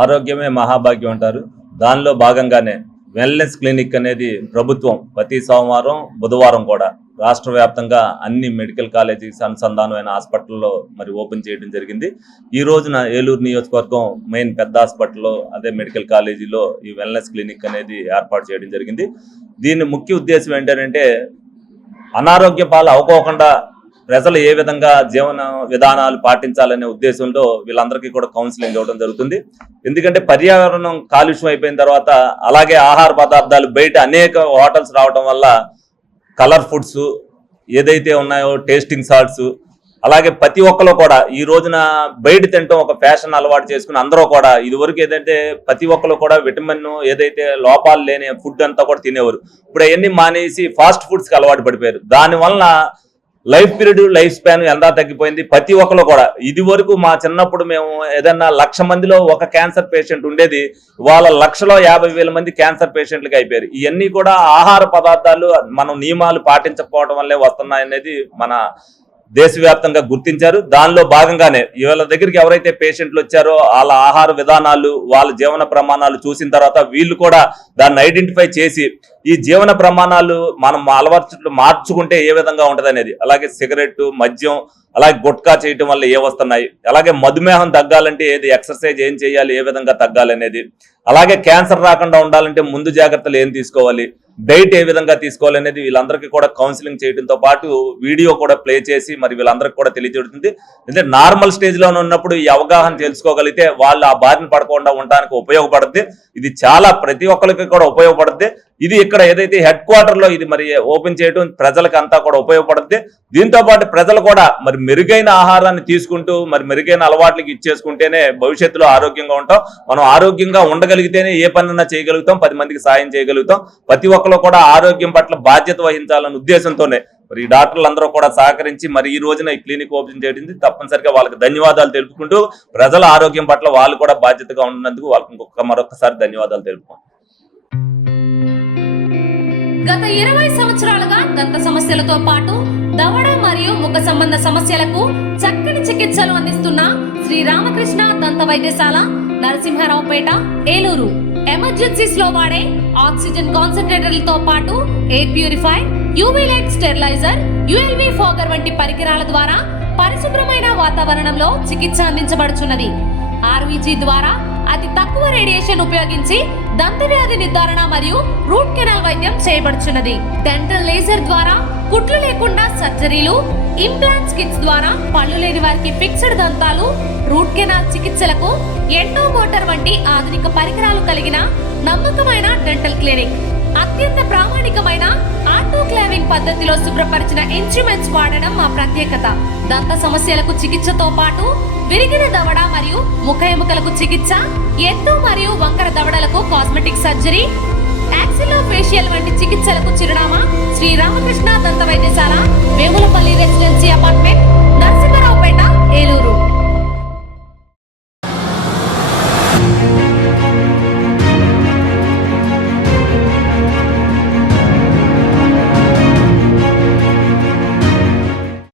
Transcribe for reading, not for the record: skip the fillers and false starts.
ఆరోగ్యమే మహాభాగ్యం అంటారు. దానిలో భాగంగానే వెల్నెస్ క్లినిక్ అనేది ప్రభుత్వం ప్రతి సోమవారం, బుధవారం కూడా రాష్ట్ర వ్యాప్తంగా అన్ని మెడికల్ కాలేజీకి అనుసంధానమైన హాస్పిటల్లో మరి ఓపెన్ చేయడం జరిగింది. ఈ రోజున ఏలూరు నియోజకవర్గం మెయిన్ పెద్ద హాస్పిటల్లో అదే మెడికల్ కాలేజీలో ఈ వెల్నెస్ క్లినిక్ అనేది ఏర్పాటు చేయడం జరిగింది. దీని ముఖ్య ఉద్దేశం ఏంటంటే అనారోగ్య పాలు అవ్వకోకుండా ప్రజలు ఏ విధంగా జీవన విధానాలు పాటించాలనే ఉద్దేశంతో వీళ్ళందరికీ కూడా కౌన్సిలింగ్ ఇవ్వడం జరుగుతుంది. ఎందుకంటే పర్యావరణం కాలుష్యం అయిపోయిన తర్వాత అలాగే ఆహార పదార్థాలు బయట అనేక హోటల్స్ రావడం వల్ల కలర్ ఫుడ్స్ ఏదైతే ఉన్నాయో టేస్టింగ్ సాల్ట్స్ అలాగే ప్రతి ఒక్కరు కూడా ఈ రోజున బయట తినటం ఒక ఫ్యాషన్ అలవాటు చేసుకుని అందరూ కూడా ఇదివరకు ఏదైతే ప్రతి ఒక్కరు కూడా విటమిన్ ఏదైతే లోపాలు లేని ఫుడ్ అంతా కూడా తినేవారు. ఇప్పుడు అవన్నీ మానేసి ఫాస్ట్ ఫుడ్స్కి అలవాటు పడిపోయారు. దానివల్ల లైఫ్ స్పాన్ ఎంత తగ్గిపోయింది. ప్రతి ఒక్కరు కూడా ఇది వరకు మా చిన్నప్పుడు మేము ఏదన్నా 1,00,000 మందిలో ఒక క్యాన్సర్ పేషెంట్ ఉండేది, వాళ్ళ 1,50,000 మంది క్యాన్సర్ పేషెంట్లుగా అయిపోయారు. ఇవన్నీ కూడా ఆహార పదార్థాలు మనం నియమాలు పాటించకపోవడం వల్లే వస్తున్నాయనేది మన దేశవ్యాప్తంగా గుర్తించారు. దానిలో భాగంగానే వీళ్ళ దగ్గరికి ఎవరైతే పేషెంట్లు వచ్చారో వాళ్ళ ఆహార విధానాలు, వాళ్ళ జీవన ప్రమాణాలు చూసిన తర్వాత వీళ్ళు కూడా దాన్ని ఐడెంటిఫై చేసి ఈ జీవన ప్రమాణాలు మనం అలవాట్లు మార్చుకుంటే ఏ విధంగా ఉంటుంది అనేది, అలాగే సిగరెట్, మద్యం, అలాగే గుట్కా చేయటం వల్ల ఏ వస్తున్నాయి, అలాగే మధుమేహం తగ్గాలంటే ఏది ఎక్సర్సైజ్ ఏం చేయాలి, ఏ విధంగా తగ్గాలనేది, అలాగే క్యాన్సర్ రాకుండా ఉండాలంటే ముందు జాగ్రత్తలు ఏం తీసుకోవాలి, డైట్ ఏ విధంగా తీసుకోవాలనేది వీళ్ళందరికీ కూడా కౌన్సిలింగ్ చేయడంతో పాటు వీడియో కూడా ప్లే చేసి మరి వీళ్ళందరికీ కూడా తెలియజేస్తుంది. ఎందుకంటే నార్మల్ స్టేజ్లో ఉన్నప్పుడు ఈ అవగాహన తెలుసుకోగలిగితే వాళ్ళు ఆ బారిన పడకుండా ఉండడానికి ఉపయోగపడుతుంది. ఇది చాలా ప్రతి ఒక్కరికి కూడా ఉపయోగపడుతుంది. ఇది ఇక్కడ ఏదైతే హెడ్ క్వార్టర్లో ఇది మరి ఓపెన్ చేయడం ప్రజలకు అంతా కూడా ఉపయోగపడుతుంది. దీంతో పాటు ప్రజలు కూడా మరి మెరుగైన ఆహారాన్ని తీసుకుంటూ మరి మెరుగైన అలవాట్లకి ఇచ్చేసుకుంటేనే భవిష్యత్తులో ఆరోగ్యంగా ఉంటాం. మనం ఆరోగ్యంగా ఉండగలిగితేనే ఏ పనైనా చేయగలుగుతాం, 10 మందికి సాయం చేయగలుగుతాం. ప్రతి ఒక్కరు కూడా ఆరోగ్యం పట్ల బాధ్యత వహించాలన్న ఉద్దేశంతోనే మరి ఈ డాక్టర్లు అందరూ కూడా సహకరించి మరి ఈ రోజున ఈ క్లినిక్ ఓపెన్ చేయడం తప్పనిసరిగా వాళ్ళకి ధన్యవాదాలు తెలుపుకుంటూ ప్రజల ఆరోగ్యం పట్ల వాళ్ళు కూడా బాధ్యతగా ఉన్నందుకు వాళ్ళకి మరొకసారి ధన్యవాదాలు తెలుపుకుంటాం. గత 20 సంవత్సరాలుగా దంత సమస్యలతో పాటు దవడ మరియు ముఖ సంబంధ సమస్యలకు చక్కని చికిత్సలు అందిస్తున్న శ్రీ రామకృష్ణ దంత వైద్యశాల, నరసింహారావుపేట, ఏలూరు. ఎమర్జెన్సీస్ లో వాడే ఆక్సిజన్ కాన్సంట్రేటర్లతో పాటు air purify, UV light steriliser, ULV fogger వంటి పరికరాల ద్వారా పరిశుభ్రమైన వాతావరణంలో చికిత్స అందించబడుచున్నది. ఆర్వీజీ ద్వారా అతి తక్కువ రేడియేషన్ ఉపయోగించి దంత వ్యాధి నిర్ధారణ మరియు రూట్ కెనాల్ వైద్యం చేయబడుచున్నది. డెంటల్ లేజర్ ద్వారా కుట్లు లేకుండా సర్జరీలు, ఇంప్లాంట్స్ కిట్స్ ద్వారా పళ్ళు లేని వారికి ఫిక్స్డ్ దంతాలు, రూట్ కెనాల్ చికిత్సలకు ఎండో మోటార్ వంటి ఆధునిక పరికరాలు కలిగిన నమ్మకమైన డెంటల్ క్లినిక్. అత్యంత ప్రామాణికమైన ఆటోక్లావింగ్ పద్ధతిలో శుభ్రపరిచిన ఇన్స్ట్రుమెంట్స్ వాడడం మా ప్రత్యేకత. దంత సమస్యలకు చికిత్సతో పాటు విరిగిన దవడ మరియు ముఖ ఎముకలకు చికిత్స, ఎత్తు మరియు వంకర దవడలకు కాస్మెటిక్ సర్జరీ, యాక్సిలోఫేషియల్ వంటి చికిత్సలకు చిరునామా శ్రీ రామకృష్ణ దంత వైద్యశాల, వేములపల్లి రెసిడెన్సీ అపార్ట్మెంట్, నరసింహారావుపేట, ఏలూరు.